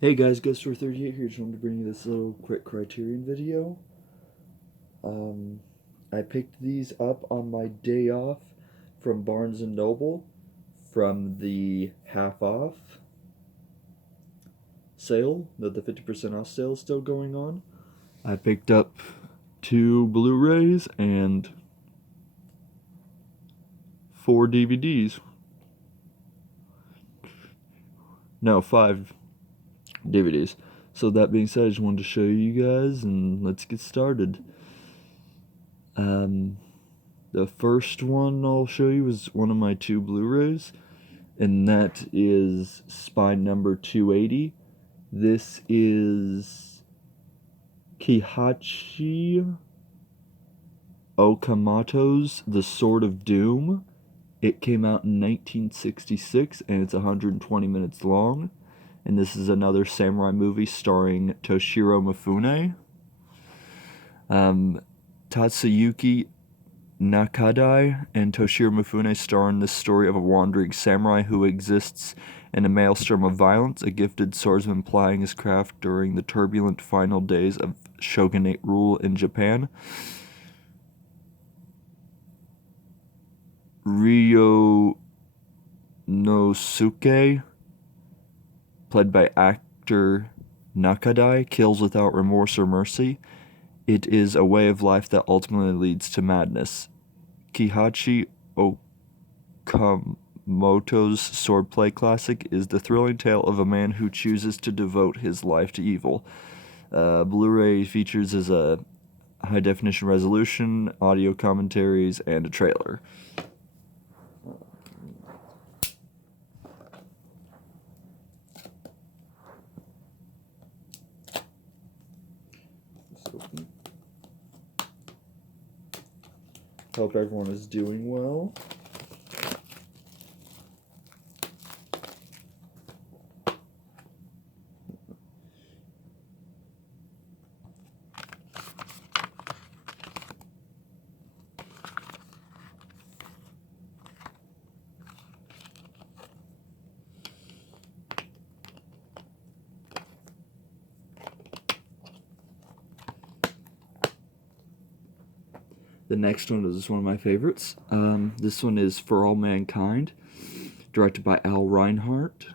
Hey guys, Ghost438 here. Just wanted to bring you this little quick Criterion video. I picked these up on my day off from Barnes& and Noble from the half off sale, the 50% off sale is still going on. I picked up 2 Blu-rays and 4 DVDs. No, 5 DVDs. So that being said, I just wanted to show you guys and let's get started. The first one I'll show you is one of my 2 Blu-rays, and that is Spine number 280. This is Kihachi Okamoto's The Sword of Doom. It came out in 1966, and it's 120 minutes long. And this is another samurai movie starring Toshiro Mifune. Tatsuyuki Nakadai and Toshiro Mifune star in this story of a wandering samurai who exists in a maelstrom of violence, a gifted swordsman plying his craft during the turbulent final days of shogunate rule in Japan. Ryo Nosuke, played by actor Nakadai, kills without remorse or mercy. It is a way of life that ultimately leads to madness. Kihachi Okamoto's swordplay classic is the thrilling tale of a man who chooses to devote his life to evil. Blu-ray features is a high-definition resolution, audio commentaries, and a trailer. Hope everyone is doing well. The next one is one of my favorites. This one is For All Mankind, directed by Reinhart.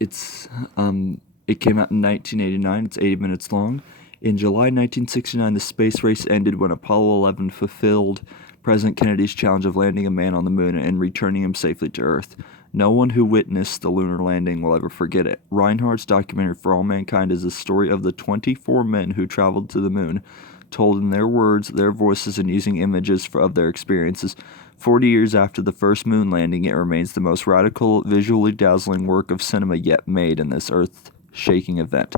It came out in 1989. It's 80 minutes long. In July 1969, the space race ended when Apollo 11 fulfilled President Kennedy's challenge of landing a man on the moon and returning him safely to Earth. No one who witnessed the lunar landing will ever forget it. Reinhardt's documentary For All Mankind is the story of the 24 men who traveled to the moon, told in their words, their voices, and using images of their experiences. 40 years after the first moon landing, it remains the most radical, visually dazzling work of cinema yet made in this earth-shaking event.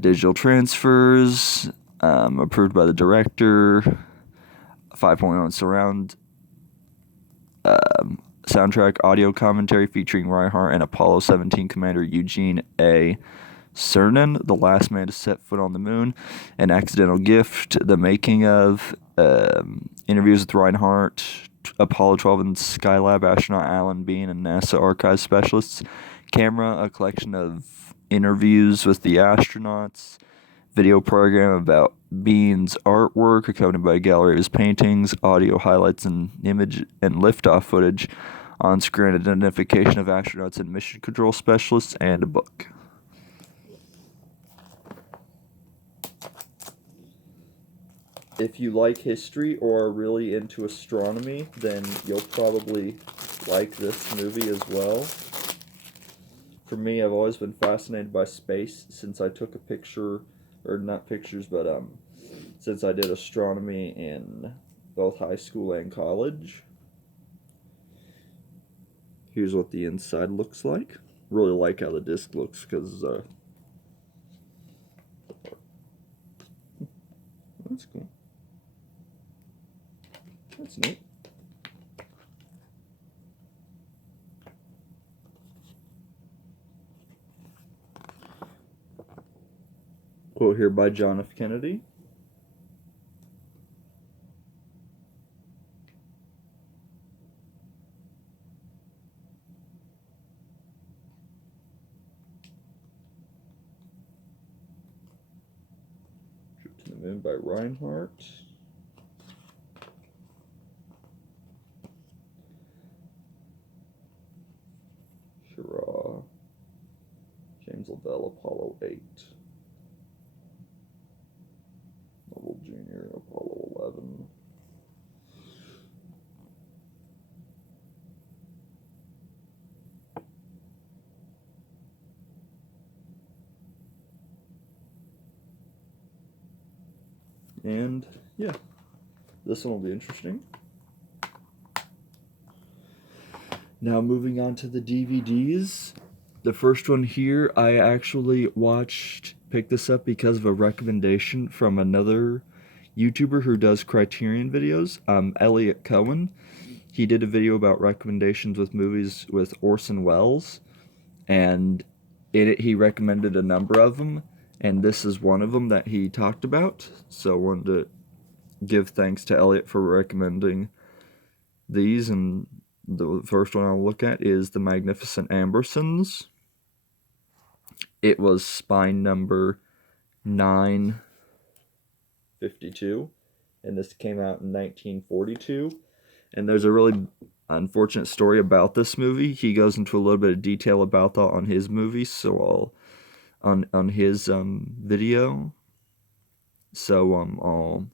Digital transfers, approved by the director, 5.1 surround, soundtrack, audio commentary featuring Reinhardt and Apollo 17 commander Eugene A. Cernan, the last man to set foot on the moon, An Accidental Gift, the making of, interviews with Reinhardt, Apollo 12 and Skylab astronaut Alan Bean and NASA archives specialists, Camera, a collection of interviews with the astronauts, video program about Bean's artwork accompanied by a gallery of his paintings, audio highlights and image and liftoff footage, on-screen identification of astronauts and mission control specialists, and a book. If you like history or are really into astronomy, then you'll probably like this movie as well. For me, I've always been fascinated by space since I took a picture, or not pictures, but since I did astronomy in both high school and college. Here's what the inside looks like. Really like how the disc looks because that's cool. That's neat. Quote here by John F. Kennedy. Moon by Reinhart. Shira. James Lavelle, Apollo 8. Noble Jr., Apollo 11. And yeah, this one will be interesting. Now moving on to the DVDs. The first one here, I actually picked this up because of a recommendation from another YouTuber who does Criterion videos, Elliot Cohen. He did a video about recommendations with movies with Orson Welles, and in it he recommended a number of them, and this is one of them that he talked about. So I wanted to give thanks to Elliot for recommending these, and the first one I'll look at is The Magnificent Ambersons. It was spine number 952, and this came out in 1942. And there's a really unfortunate story about this movie. He goes into a little bit of detail about that on his movie, so on his video. So I'll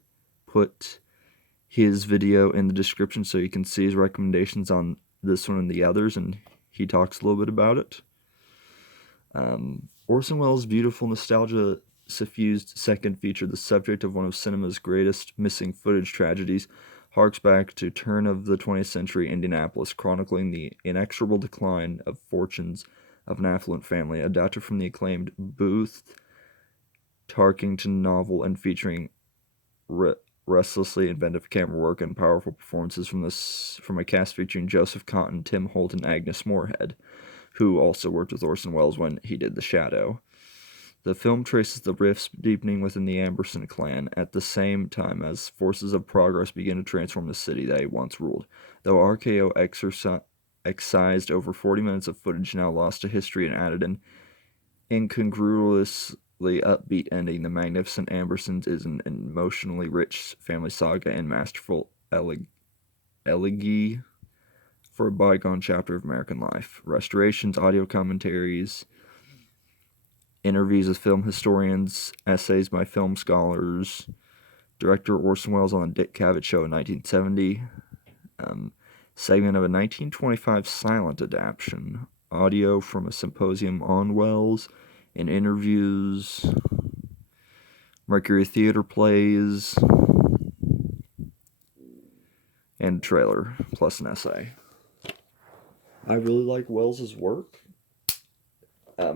put his video in the description so you can see his recommendations on this one and the others, and he talks a little bit about it. Orson Welles' beautiful nostalgia-suffused second feature, the subject of one of cinema's greatest missing footage tragedies, harks back to turn of the 20th century Indianapolis, chronicling the inexorable decline of fortunes of an affluent family, adapted from the acclaimed Booth Tarkington novel and featuring restlessly inventive camera work and powerful performances from a cast featuring Joseph Cotton, Tim Holt, and Agnes Moorehead, who also worked with Orson Welles when he did The Shadow. The film traces the rifts deepening within the Amberson clan at the same time as forces of progress begin to transform the city they once ruled. Though RKO excised over 40 minutes of footage now lost to history and added an incongruously upbeat ending, The Magnificent Ambersons is an emotionally rich family saga and masterful elegy for a bygone chapter of American life. Restorations, audio commentaries, interviews with film historians, essays by film scholars, director Orson Welles on the Dick Cavett Show in 1970, segment of a 1925 silent adaptation, audio from a symposium on Welles, and interviews, Mercury Theater plays, and a trailer, plus an essay. I really like Welles' work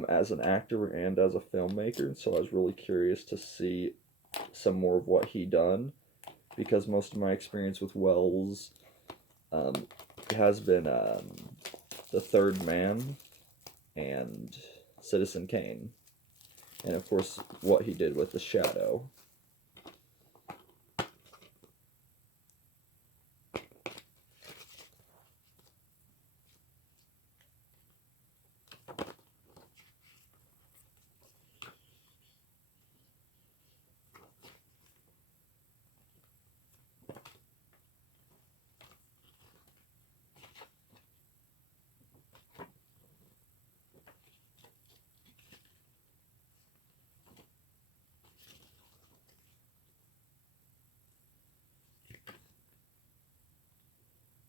as an actor and as a filmmaker, so I was really curious to see some more of what he done, because most of my experience with Welles has been The Third Man and Citizen Kane, and of course what he did with The Shadow.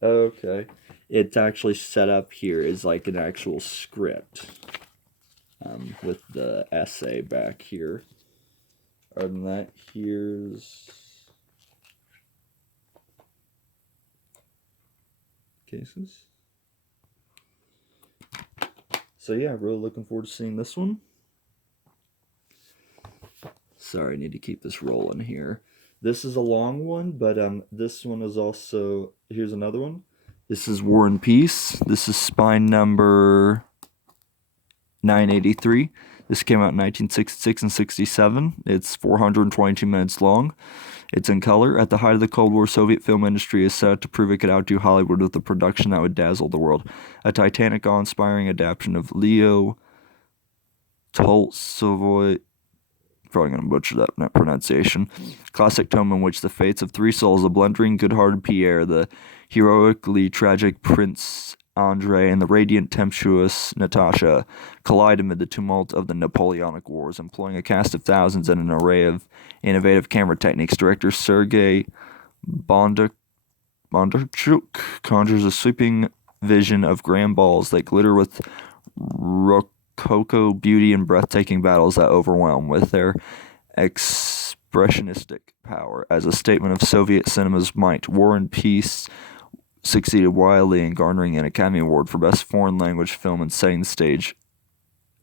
Okay, it's actually set up here as like an actual script, with the essay back here. Other than that, here's cases. So yeah, really looking forward to seeing this one. Sorry, I need to keep this rolling here. This is a long one, but this one is also, here's another one. This is War and Peace. This is spine number 983. This came out in 1966 and 67. It's 422 minutes long. It's in color. At the height of the Cold War, Soviet film industry is set out to prove it could outdo Hollywood with a production that would dazzle the world. A titanic, awe-inspiring adaptation of Leo Tolstoy probably going to butcher that pronunciation. Classic tome in which the fates of three souls, the blundering, good-hearted Pierre, the heroically tragic Prince Andre, and the radiant, tempestuous Natasha collide amid the tumult of the Napoleonic Wars, employing a cast of thousands and an array of innovative camera techniques. Director Sergei Bondarchuk conjures a sweeping vision of grand balls that glitter with rococo beauty and breathtaking battles that overwhelm with their expressionistic power. As a statement of Soviet cinema's might, War and Peace succeeded wildly in garnering an Academy Award for Best Foreign Language Film and setting the stage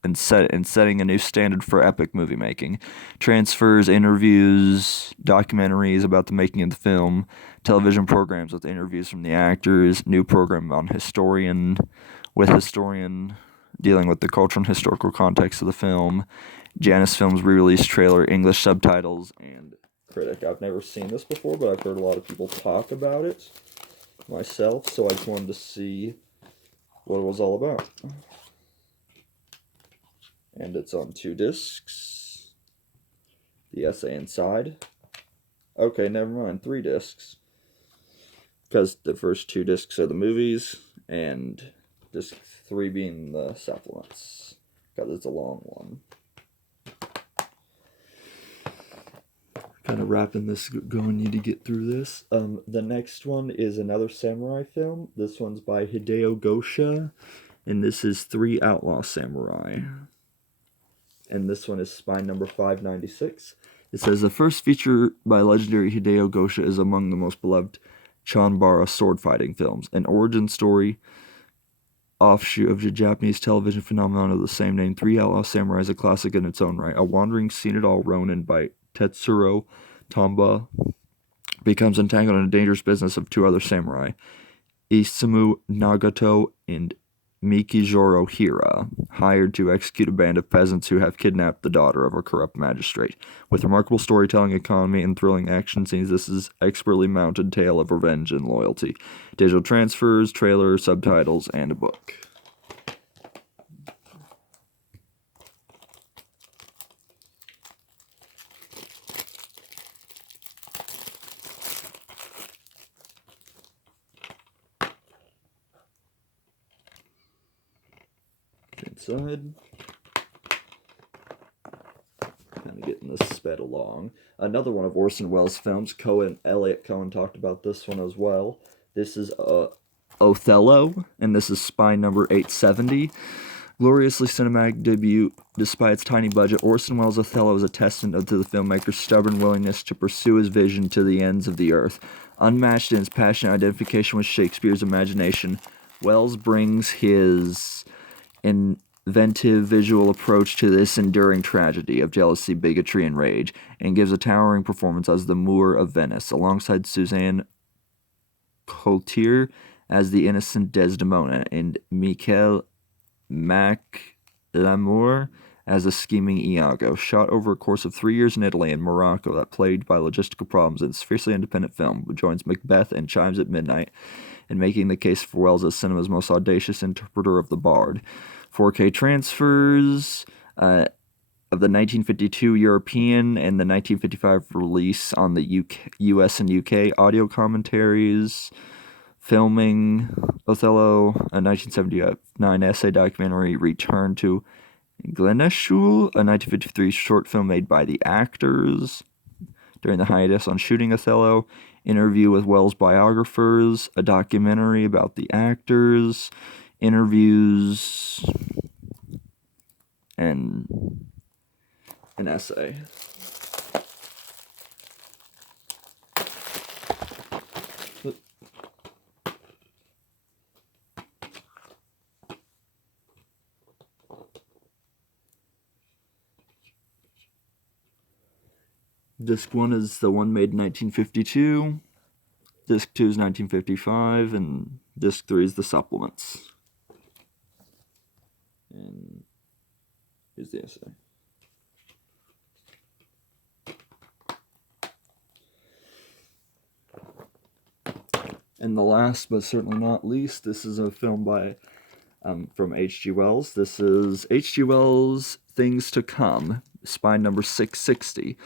and setting a new standard for epic movie making. Transfers, interviews, documentaries about the making of the film, television programs with interviews from the actors, new program on historian dealing with the cultural and historical context of the film, Janus Films re-release trailer, English subtitles, and critic. I've never seen this before, but I've heard a lot of people talk about it myself, so I just wanted to see what it was all about. And it's on 2 discs. The essay inside. Okay, never mind, 3 discs. Because the first 2 discs are the movies, and disc 3 being the supplements. Because it's a long one. Kind of wrapping this going, need to get through this. The next one is another samurai film. This one's by Hideo Gosha, and this is 3 Outlaw Samurai. And this one is spine number 596. It says, the first feature by legendary Hideo Gosha is among the most beloved Chanbara sword fighting films, an origin story offshoot of the Japanese television phenomenon of the same name. 3 Outlaw Samurai is a classic in its own right. A wandering seen-it-all Ronin by Tetsuro Tamba becomes entangled in a dangerous business of 2 other samurai, Isamu Nagato and Mikijoro Hira, hired to execute a band of peasants who have kidnapped the daughter of a corrupt magistrate. With remarkable storytelling, economy, and thrilling action scenes, this is expertly mounted tale of revenge and loyalty. Digital transfers, trailer, subtitles, and a book. Inside. Kind of getting this sped along. Another one of Orson Welles' films. Elliot Cohen talked about this one as well. This is Othello, and this is spine number 870. Gloriously cinematic debut. Despite its tiny budget, Orson Welles' Othello is a testament to the filmmaker's stubborn willingness to pursue his vision to the ends of the earth. Unmatched in his passionate identification with Shakespeare's imagination, Welles brings his inventive visual approach to this enduring tragedy of jealousy, bigotry, and rage, and gives a towering performance as the Moor of Venice, alongside Suzanne Coulter as the innocent Desdemona, and Michael MacLamour as a scheming Iago. Shot over a course of 3 years in Italy and Morocco that plagued by logistical problems, it's a fiercely independent film, which joins Macbeth and Chimes at Midnight in making the case for Welles as cinema's most audacious interpreter of the Bard. 4K transfers of the 1952 European and the 1955 release on the US and UK, audio commentaries, filming, Othello, a 1979 essay documentary, Return to Gleneshul, a 1953 short film made by the actors during the hiatus on shooting Othello, interview with Welles biographers, a documentary about the actors, interviews, and an essay. Disc 1 is the one made in 1952, Disc 2 is 1955, and Disc 3 is the supplements. And here's the essay. And the last, but certainly not least, this is a film by from H.G. Wells. This is H.G. Wells' Things to Come, Spine number 660.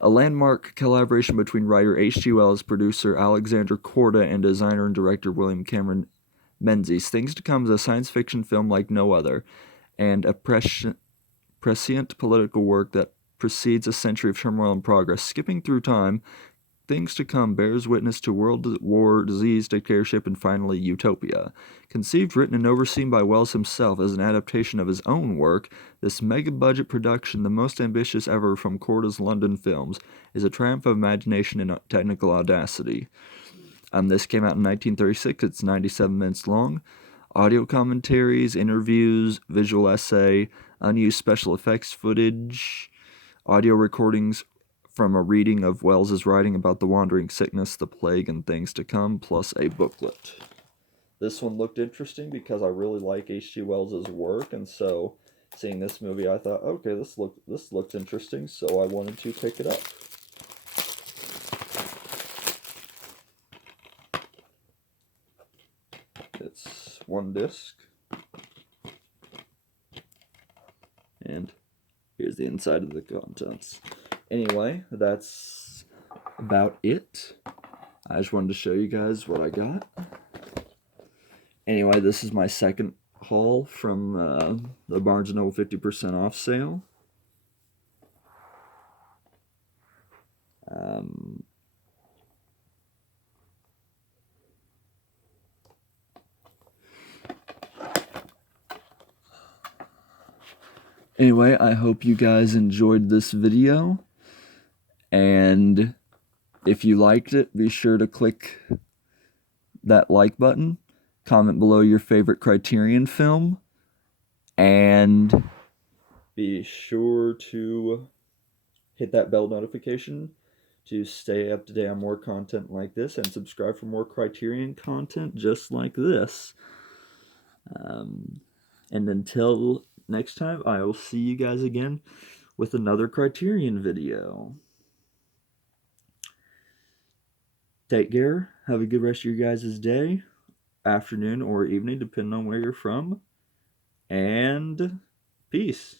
A landmark collaboration between writer H.G. Wells, producer Alexander Korda, and designer and director William Cameron Menzies. Things to Come is a science fiction film like no other, and a prescient political work that precedes a century of turmoil and progress. Skipping through time, Things to Come bears witness to world war, disease, dictatorship, and finally utopia. Conceived, written, and overseen by Wells himself as an adaptation of his own work, this mega-budget production, the most ambitious ever from Korda's London films, is a triumph of imagination and technical audacity. This came out in 1936. It's 97 minutes long. Audio commentaries, interviews, visual essay, unused special effects footage, audio recordings from a reading of Wells's writing about the wandering sickness, the plague, and things to come, plus a booklet. This one looked interesting because I really like H.G. Wells's work, and so seeing this movie, I thought, okay, this looks interesting, so I wanted to pick it up. It's one disc, and here's the inside of the contents. Anyway, that's about it. I just wanted to show you guys what I got. Anyway, this is my second haul from the Barnes & Noble 50% off sale. Anyway, I hope you guys enjoyed this video. And if you liked it, be sure to click that like button, comment below your favorite Criterion film, and be sure to hit that bell notification to stay up to date on more content like this, and subscribe for more Criterion content just like this. And until next time, I will see you guys again with another Criterion video. Take care. Have a good rest of your guys' day, afternoon, or evening, depending on where you're from. And peace.